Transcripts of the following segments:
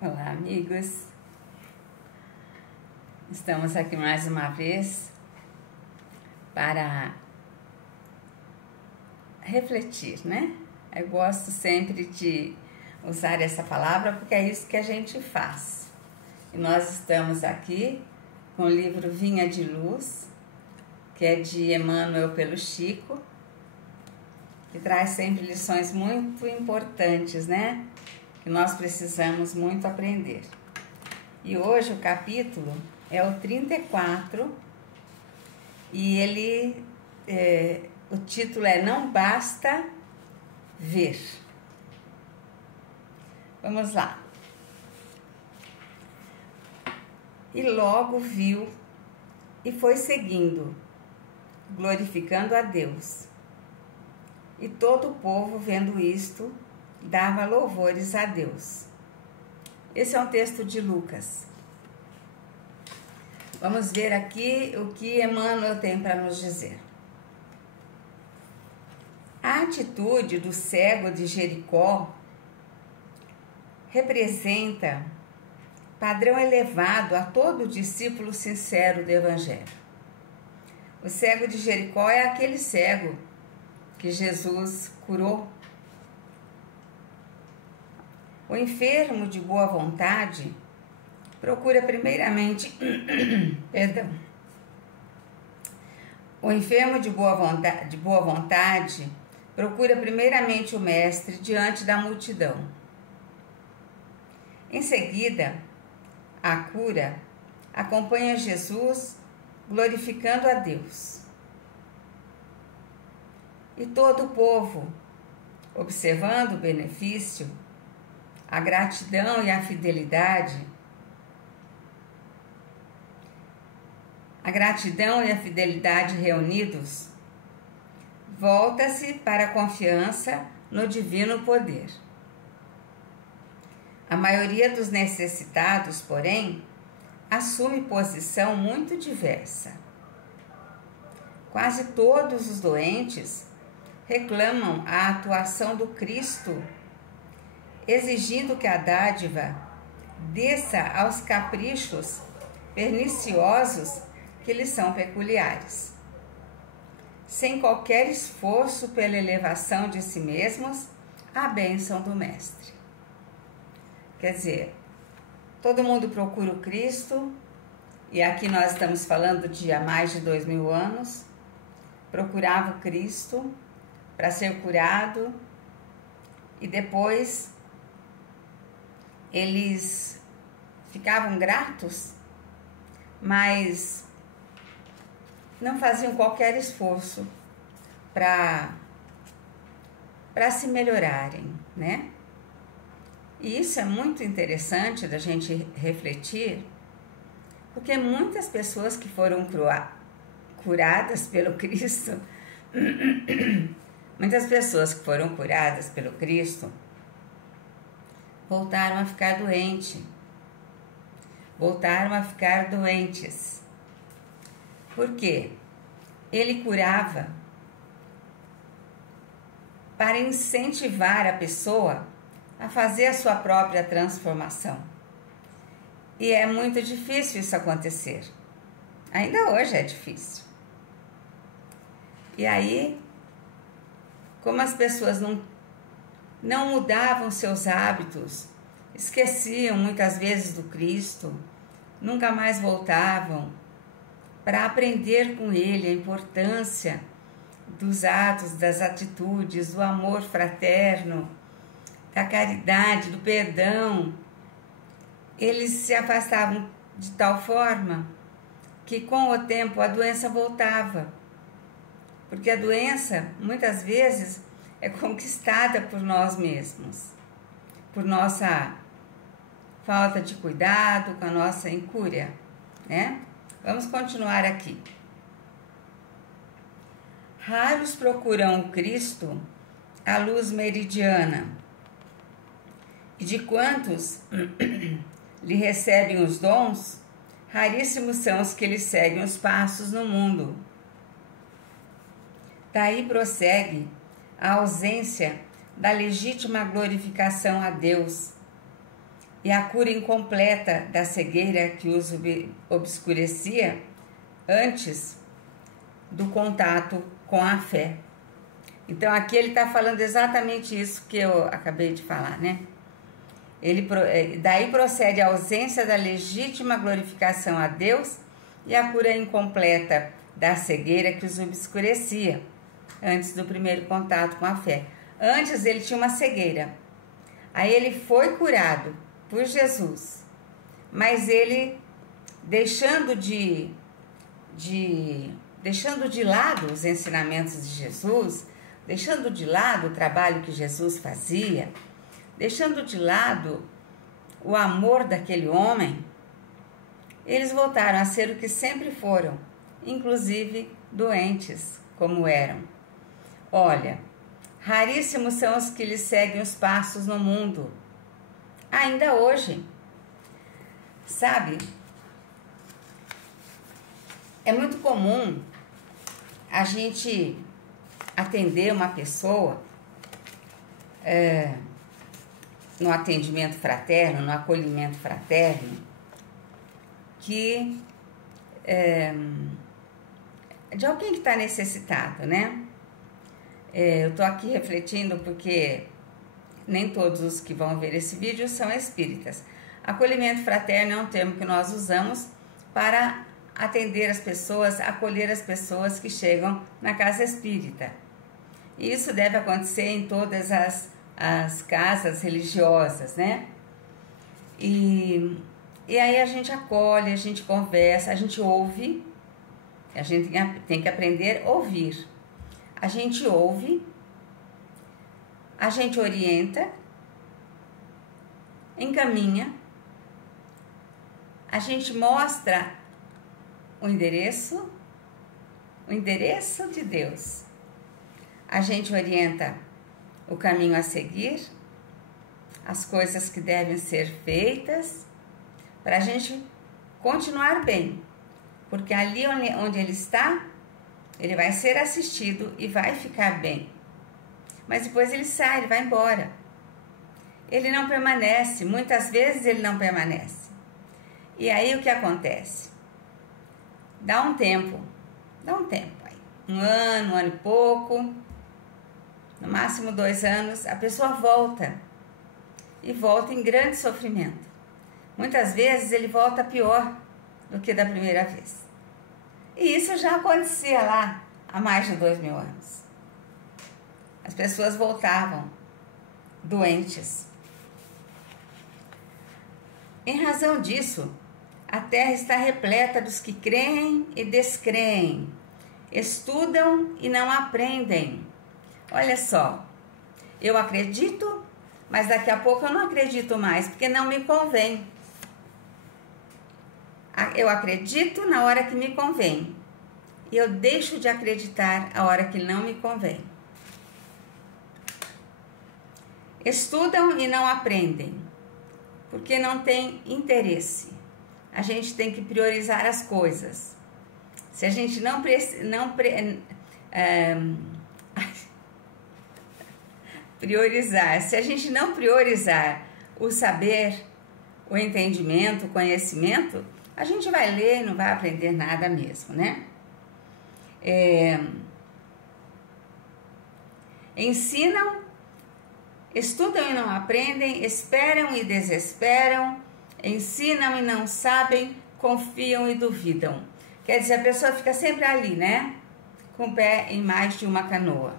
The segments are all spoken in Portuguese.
Olá, amigos. Estamos aqui mais uma vez para refletir, né? Eu gosto sempre de usar essa palavra porque é isso que a gente faz. E nós estamos aqui com o livro Vinha de Luz, que é de Emmanuel pelo Chico, que traz sempre lições muito importantes, né? Que nós precisamos muito aprender. E hoje o capítulo é o 34 e o título é Não Basta Ver. Vamos lá. E logo viu e foi seguindo, glorificando a Deus. E todo o povo, vendo isto, dava louvores a Deus. Esse é um texto de Lucas. Vamos ver aqui o que Emmanuel tem para nos dizer. A atitude do cego de Jericó representa padrão elevado a todo discípulo sincero do Evangelho. O cego de Jericó é aquele cego que Jesus curou. O enfermo de boa vontade procura primeiramente O enfermo de boa vontade procura primeiramente o mestre diante da multidão. Em seguida, a cura acompanha Jesus glorificando a Deus. E todo o povo, observando o benefício, a gratidão e a fidelidade reunidos, volta-se para a confiança no divino poder. A maioria dos necessitados, porém, assume posição muito diversa. Quase todos os doentes reclamam a atuação do Cristo, exigindo que a dádiva desça aos caprichos perniciosos que lhes são peculiares, sem qualquer esforço pela elevação de si mesmos à bênção do Mestre. Quer dizer, todo mundo procura o Cristo, e aqui nós estamos falando de há mais de 2000 anos, procurava o Cristo para ser curado, e depois eles ficavam gratos, mas não faziam qualquer esforço para se melhorarem, né? E isso é muito interessante da gente refletir, porque muitas pessoas que foram curadas pelo Cristo, voltaram a ficar doentes. Por quê? Ele curava para incentivar a pessoa a fazer a sua própria transformação. E é muito difícil isso acontecer. Ainda hoje é difícil. E aí, como as pessoas não mudavam seus hábitos, esqueciam muitas vezes do Cristo, nunca mais voltavam para aprender com Ele a importância dos atos, das atitudes, do amor fraterno, da caridade, do perdão. Eles se afastavam de tal forma que com o tempo a doença voltava, porque a doença muitas vezes é conquistada por nós mesmos, por nossa falta de cuidado, com a nossa incúria, né? Vamos continuar aqui. Raros procuram o Cristo a luz meridiana, e de quantos lhe recebem os dons, raríssimos são os que lhe seguem os passos no mundo. Daí prossegue a ausência da legítima glorificação a Deus e a cura incompleta da cegueira que os obscurecia antes do contato com a fé. Então aqui ele está falando exatamente isso que eu acabei de falar, né? Daí procede a ausência da legítima glorificação a Deus e a cura incompleta da cegueira que os obscurecia antes do primeiro contato com a fé. Antes ele tinha uma cegueira, aí ele foi curado por Jesus, mas ele deixando de lado os ensinamentos de Jesus, deixando de lado o trabalho que Jesus fazia, deixando de lado o amor daquele homem, eles voltaram a ser o que sempre foram, inclusive doentes como eram. Olha, raríssimos são os que lhe seguem os passos no mundo, ainda hoje. Sabe, é muito comum a gente atender uma pessoa no atendimento fraterno, no acolhimento fraterno, que de alguém que está necessitado, né? Eu estou aqui refletindo porque nem todos os que vão ver esse vídeo são espíritas. Acolhimento fraterno é um termo que nós usamos para atender as pessoas, acolher as pessoas que chegam na casa espírita. E isso deve acontecer em todas as casas religiosas, né? E aí a gente acolhe, a gente conversa, a gente ouve, a gente tem que aprender a ouvir. A gente ouve, a gente orienta, encaminha, a gente mostra o endereço de Deus. A gente orienta o caminho a seguir, as coisas que devem ser feitas, para a gente continuar bem, porque ali onde ele está, ele vai ser assistido e vai ficar bem. Mas depois ele sai, ele vai embora. Ele não permanece, muitas vezes ele não permanece. E aí o que acontece? Dá um tempo aí. Um ano e pouco, no máximo 2 anos, a pessoa volta. E volta em grande sofrimento. Muitas vezes ele volta pior do que da primeira vez. E isso já acontecia lá há mais de 2000 anos. As pessoas voltavam doentes. Em razão disso, a terra está repleta dos que creem e descreem, estudam e não aprendem. Olha só, eu acredito, mas daqui a pouco eu não acredito mais, porque não me convém. Eu acredito na hora que me convém, e eu deixo de acreditar a hora que não me convém. Estudam e não aprendem, porque não tem interesse. A gente tem que priorizar as coisas. Se a gente se a gente não priorizar o saber, o entendimento, o conhecimento, a gente vai ler e não vai aprender nada mesmo, né? Ensinam, estudam e não aprendem, esperam e desesperam, ensinam e não sabem, confiam e duvidam. Quer dizer, a pessoa fica sempre ali, né? Com o pé em mais de uma canoa.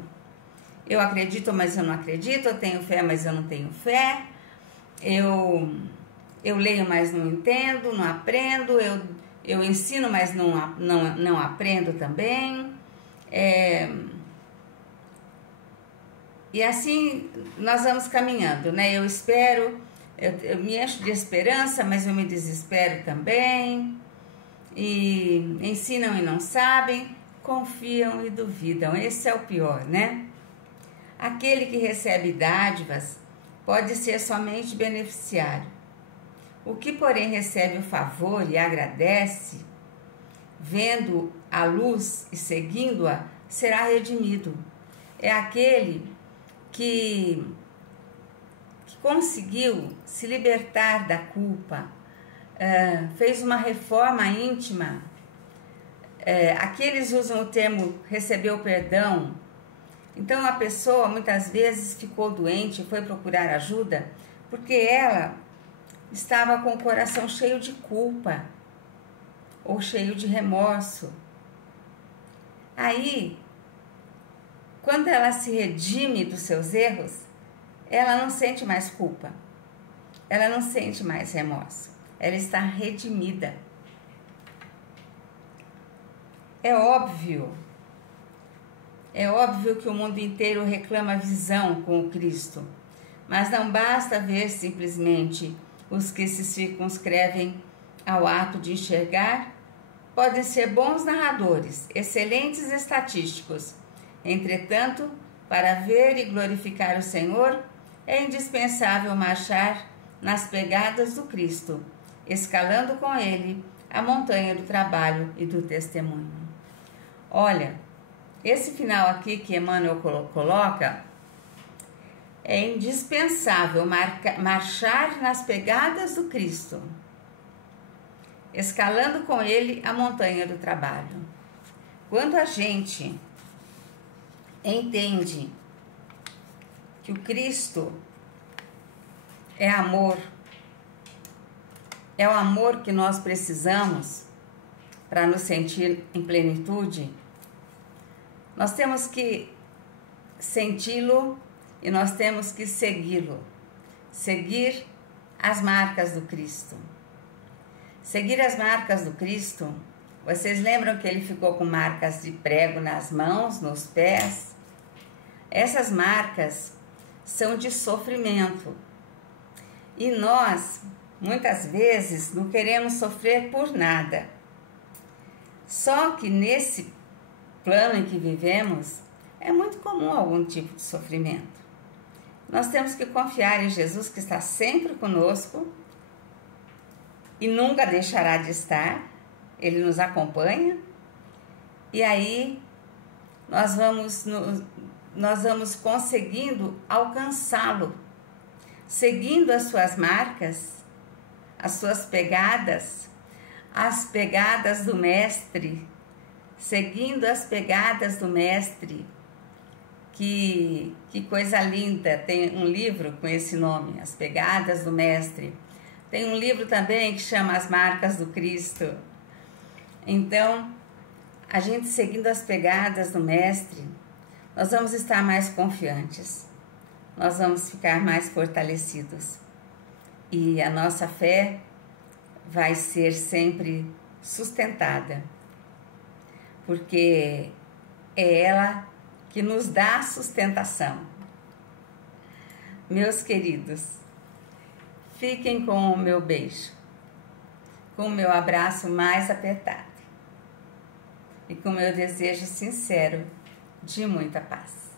Eu acredito, mas eu não acredito. Eu tenho fé, mas eu não tenho fé. Eu leio, mas não entendo, não aprendo. Eu ensino, mas não aprendo também. E assim nós vamos caminhando, né? Eu espero, eu me encho de esperança, mas eu me desespero também. E ensinam e não sabem, confiam e duvidam. Esse é o pior, né? Aquele que recebe dádivas pode ser somente beneficiário. O que, porém, recebe o favor e agradece, vendo a luz e seguindo-a, será redimido. É aquele que conseguiu se libertar da culpa, fez uma reforma íntima. Aqui eles usam o termo recebeu perdão. Então a pessoa muitas vezes ficou doente e foi procurar ajuda porque ela estava com o coração cheio de culpa ou cheio de remorso. Aí, quando ela se redime dos seus erros, ela não sente mais culpa, ela não sente mais remorso, ela está redimida. É óbvio que o mundo inteiro reclama visão com o Cristo, mas não basta ver simplesmente os que se circunscrevem ao ato de enxergar. Podem ser bons narradores, excelentes estatísticos. Entretanto, para ver e glorificar o Senhor, é indispensável marchar nas pegadas do Cristo, escalando com Ele a montanha do trabalho e do testemunho. Olha, esse final aqui que Emmanuel coloca, é indispensável marchar nas pegadas do Cristo, escalando com Ele a montanha do trabalho. Quando a gente entende que o Cristo é amor, é o amor que nós precisamos para nos sentir em plenitude, nós temos que senti-lo e nós temos que segui-lo, seguir as marcas do Cristo. Seguir as marcas do Cristo, vocês lembram que ele ficou com marcas de prego nas mãos, nos pés? Essas marcas são de sofrimento. E nós, muitas vezes, não queremos sofrer por nada. Só que nesse plano em que vivemos, é muito comum algum tipo de sofrimento. Nós temos que confiar em Jesus, que está sempre conosco e nunca deixará de estar. Ele nos acompanha. E aí nós vamos conseguindo alcançá-lo, seguindo as suas marcas, as suas pegadas, as pegadas do Mestre, seguindo as pegadas do Mestre. Que coisa linda, tem um livro com esse nome, As Pegadas do Mestre. Tem um livro também que chama As Marcas do Cristo. Então, a gente seguindo as pegadas do Mestre, nós vamos estar mais confiantes, nós vamos ficar mais fortalecidos. E a nossa fé vai ser sempre sustentada, porque é ela que nos dá sustentação. Meus queridos, fiquem com o meu beijo, com o meu abraço mais apertado e com o meu desejo sincero de muita paz.